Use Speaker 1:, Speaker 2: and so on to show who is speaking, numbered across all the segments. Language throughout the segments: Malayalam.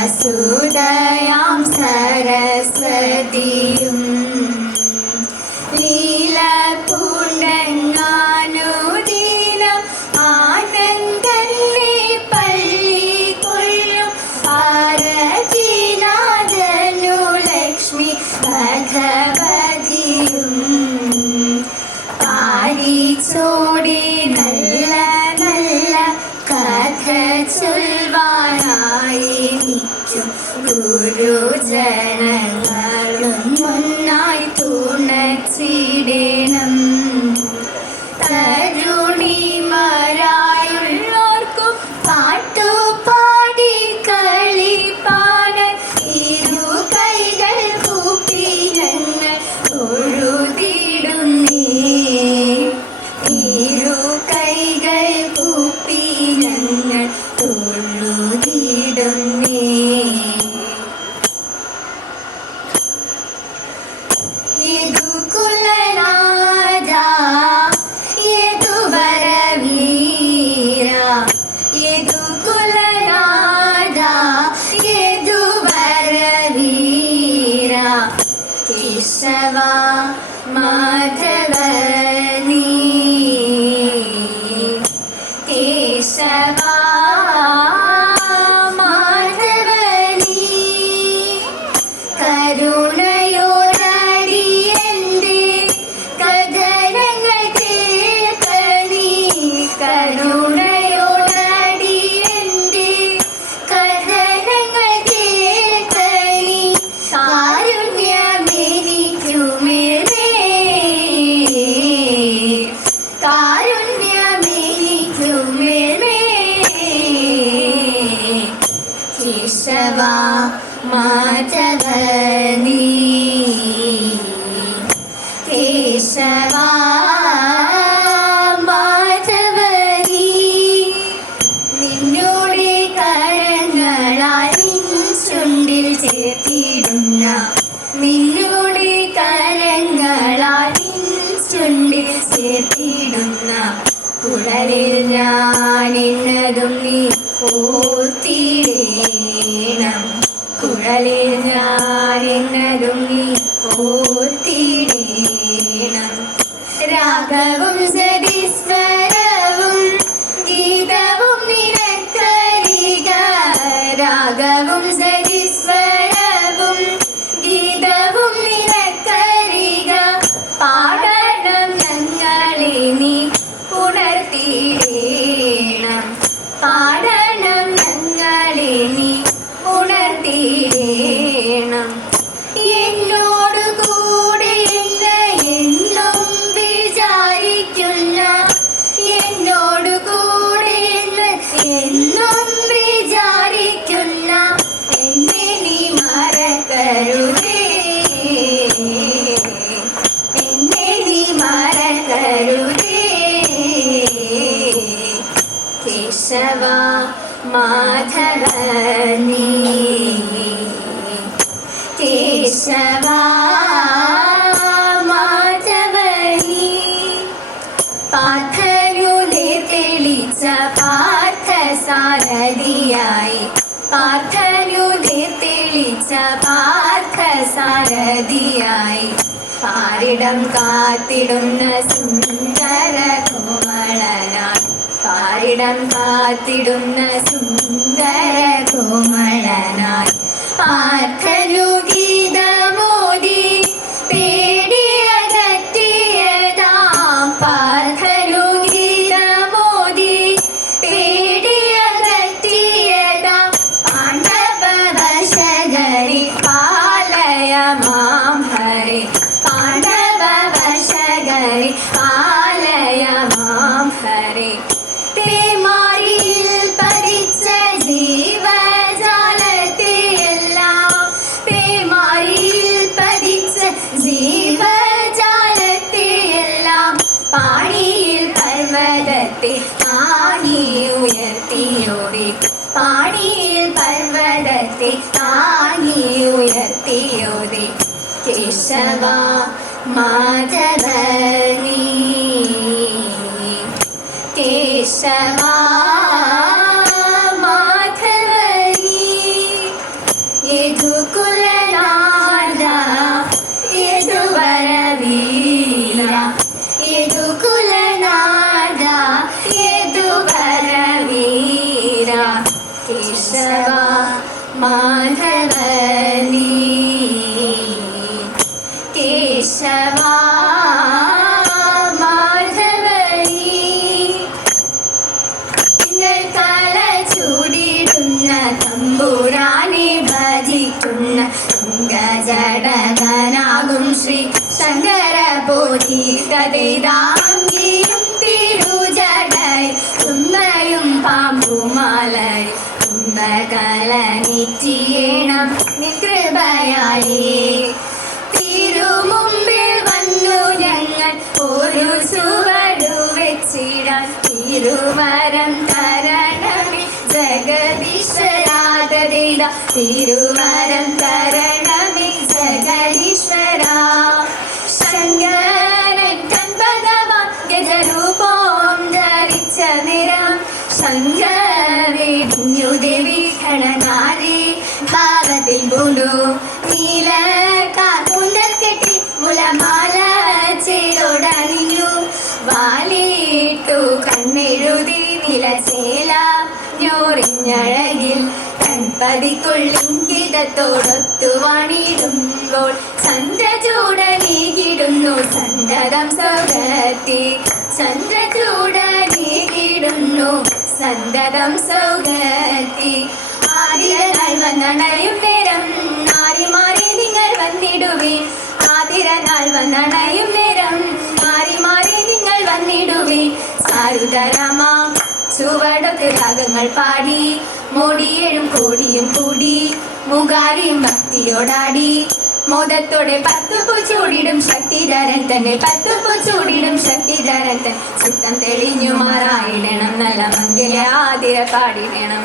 Speaker 1: Vasudev. me. കുഴലിൽ ഞാൻ എന്നതും നീ ഓർത്തിടേണം കുഴലിൽ ഞാൻ എന്നതും നീ ഓർത്തിടേണം രാഗവും സതീശ്വരവും ഗീതവും നിനക്കരിക. രാഗവും കേശവ മാധവ നീ പാർത്ഥനുനെ തെളിച്ച പാർത്ഥ സാരഥിയായി പാർത്ഥനുനെ തെളിച്ച പാർത്ഥ സാരഥിയായി പാരിടം കാത്തിടുന്ന സുന്ദര കോമളനായി. പാരിടം കാത്തിടുന്ന സുന്ദര കോമളനായി. 감사합니다. தானே உயர்த்தியோரே பாடியில் பர்வதத்தை தானே உயர்த்தியோரே கேசவா மாதவனே கேசவா മാധവ നീ കേശവ തമ്പുരാനെ ഭജിക്കുന്ന ജടകനാകും ശ്രീ ശങ്കര പോതീതേതാംഗിയും ഉമ്മകല നെറ്റിയേണം നികൃപയായി പൂണ്ടു നീല ചന്ദ്രചൂടനീകിടുന്നു സന്തതം സൗഗത്തി. ചന്ദ്രചൂടനീകിടുന്നു സന്തതം സൗഗത്തി. ആതിരനാൾ വന്നണയും വന്നണയും നേരം മാറി മാറി നിങ്ങൾ വന്നിടുവേ. സാരുതരാമ ചുവടൊക്കെ രാഗങ്ങൾ പാടി. മോടിയേഴും കോടിയും കൂടി മുകാരിയും ഭക്തിയോടാടി. മോദത്തോടെ പത്ത് പൂച്ചൂടിടും ശക്തിധരൻ തന്നെ പത്ത് പൂച്ചൂടിടും ശക്തിധരൻ തൻ ചിത്തം തെളിഞ്ഞു മാറായിടണം നല്ല മംഗല ആതിര പാടിടണം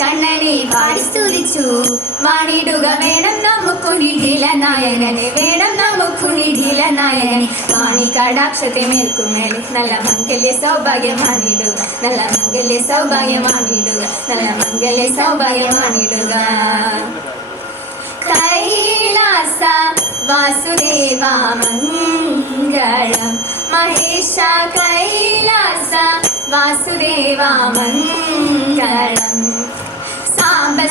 Speaker 1: കണ്ണനെ പാടിസ്തുതിച്ചു മാണിടുക വേണം നമുക്കുണിടില നായകനെ വേണം നമുക്കുണിടില നായകനെ. വാണി കടാക്ഷത്തെ മേൽക്കുമേൽ നല്ല മംഗല്യ സൗഭാഗ്യമാണിടുക. നല്ല മംഗല്യ സൗഭാഗ്യമാണിടുക. നല്ല മംഗല്യ സൗഭാഗ്യമാണിടുക. കൈലാസ വാസുദേവ മംഗളം. മഹേഷ കൈലാസ വാസുദേവ മംഗളം.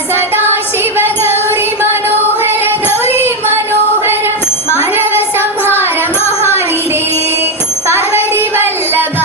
Speaker 1: സാംബ സദാ ശിവ ഗൗരി മനോഹര ഗൗരി മനോഹര മാനവ സംഹാര മഹാനിരേ പാർവതി വല്ലഭ